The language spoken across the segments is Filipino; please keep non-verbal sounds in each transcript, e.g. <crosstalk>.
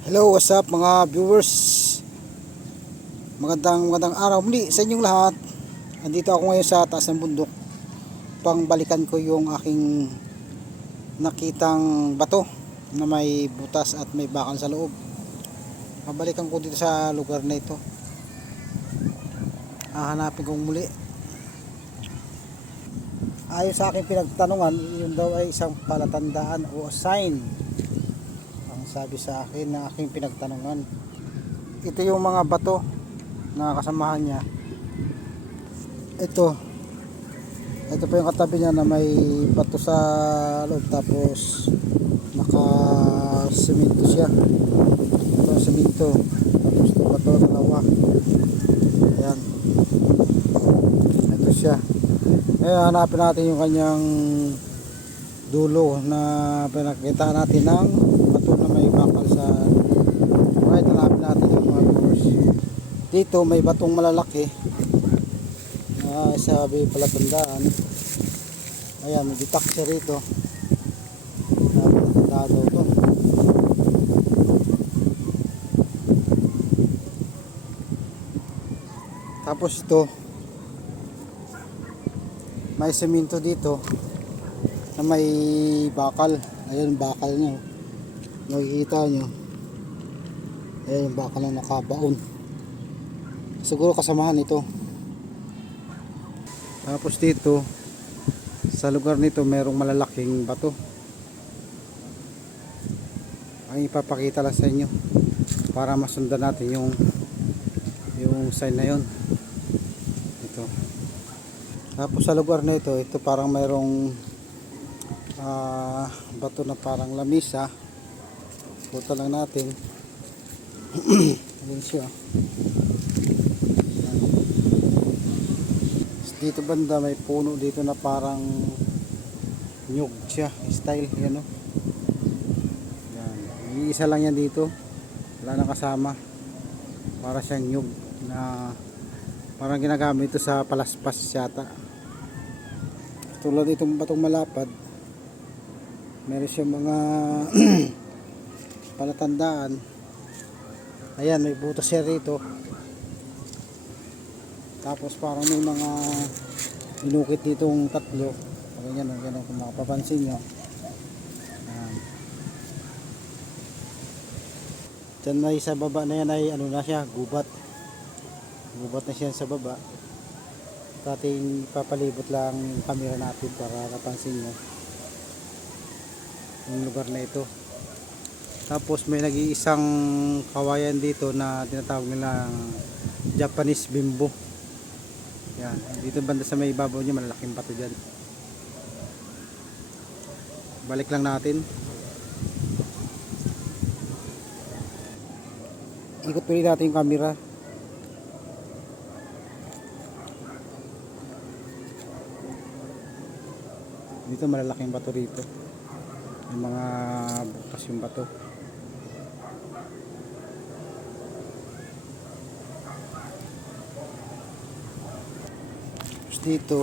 Hello, what's up mga viewers? Magandang magandang araw muli sa inyong lahat. Andito ako ngayon sa taas ng bundok. Pangbalikan ko yung aking nakitang bato na may butas at may bakal sa loob. Pabalikan ko dito sa lugar na ito. Hahanapin kong muli. Ayon sa aking pinagtanungan, yun daw ay isang palatandaan o sign sabi sa akin na aking pinagtanungan. Ito yung mga bato na kasamahan niya. Ito. Ito po yung katabi niya na may bato sa loob tapos naka semento siya. Ito semento tapos ito bato dalawa. Ayan. Ito siya. Ngayon hanapin natin yung kanyang dulo na pinakita natin ng bato na may bakal sa right hanapin natin yung mga viewers dito may batong malalaki na sabi pala tandaan ayan may bitak siya rito. Sabi tandaan daw to. Tapos ito may semento dito na may bakal. Ayun bakal niya. Oh. makikita nyo ayun yung bakal na nakabaon. Siguro kasamahan ito. Tapos dito sa lugar nito merong malalaking bato. Ang ipapakita lang sa inyo para masundan natin yung yung sign na yun. Ito. Tapos sa lugar na ito ito parang mayroong bato na parang lamisa. Puta lang natin. <clears throat> Ayun siya. Dito banda may puno dito na parang nyug siya style yan o. Yan. Isa lang yan dito. Wala nang kasama. Para siyang nyug na parang ginagamit ito sa palaspas yata. Tulad itong batong malapad meron siyang mga <clears throat> palatandaan. Ayan may butas siya rito. Tapos parang may mga inukit ditong tatlo. Ganyan o ganyan kung makapapansin nyo. Dyan may sa baba na yan ay ano na siya gubat. Gubat na siya sa baba. Ating papalibot lang camera natin para napansin nyo yung lugar na ito. Tapos may nag-iisang kawayan dito na tinatawag nila Japanese bimbo. Yan dito banda sa may ibabaw niya malalaking bato dyan. Balik lang natin. Ikot ulit natin yung camera. Dito malalaking bato rito yung mga bukas yung bato. Tapos dito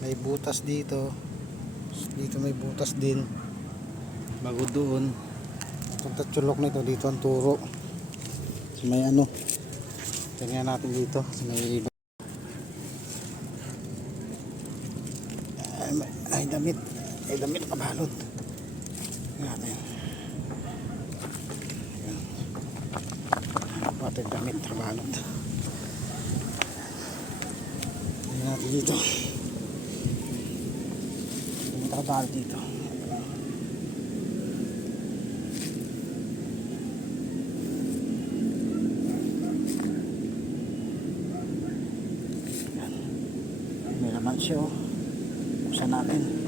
may butas dito. Dito may butas din. Bago doon. Itong tatsulok nito dito ang turo. So may ano. Tingnan natin dito. So may ay, may- ay damit ay damit nakabalot natin Ayan. Natin damit nakabalot tingnan natin dito. Damit nakabalot dito. Ayan. may laman siya oh. Buksan natin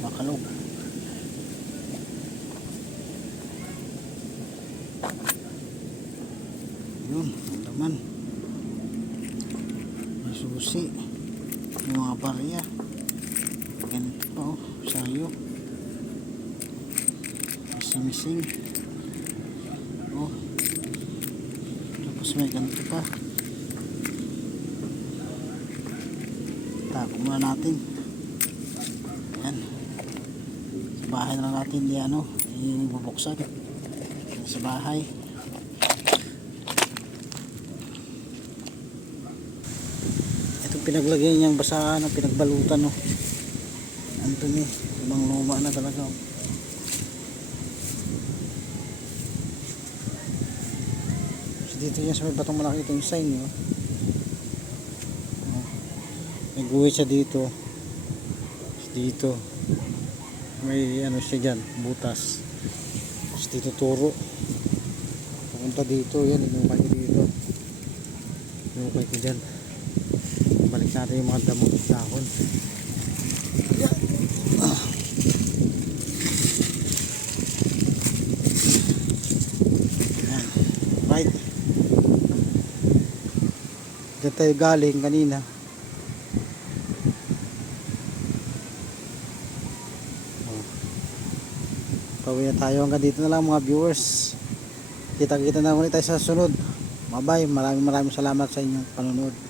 makalog yun ang laman may susi may mga barya. Ganito pa oh. Sayo. Missing oh. Tapos may ganito pa. Tago muna natin. Yan bahay na natin di ano, ibubuksan sa bahay. Ito pinaglagay niyang basahan, ang pinagbalutan no. Ano ni, ibang luma na talaga. oh. So, dito yan sa may batong malaki ito yung sign no. Oh. May guhit siya dito. Dito. May ano siya dyan, butas. Tapos dito turo. Pupunta dito, yan, inukay ko dito. Inukay ko dyan. Balik natin yung mga damo, dahon. Yan. Ah. Yan. Right. Diyan tayo galing kanina. Oh. Pauwi na tayo hanggang dito na lang mga viewers. Kita-kita na ulit tayo sa sunod. Bye-bye. Maraming maraming salamat sa inyong panonood.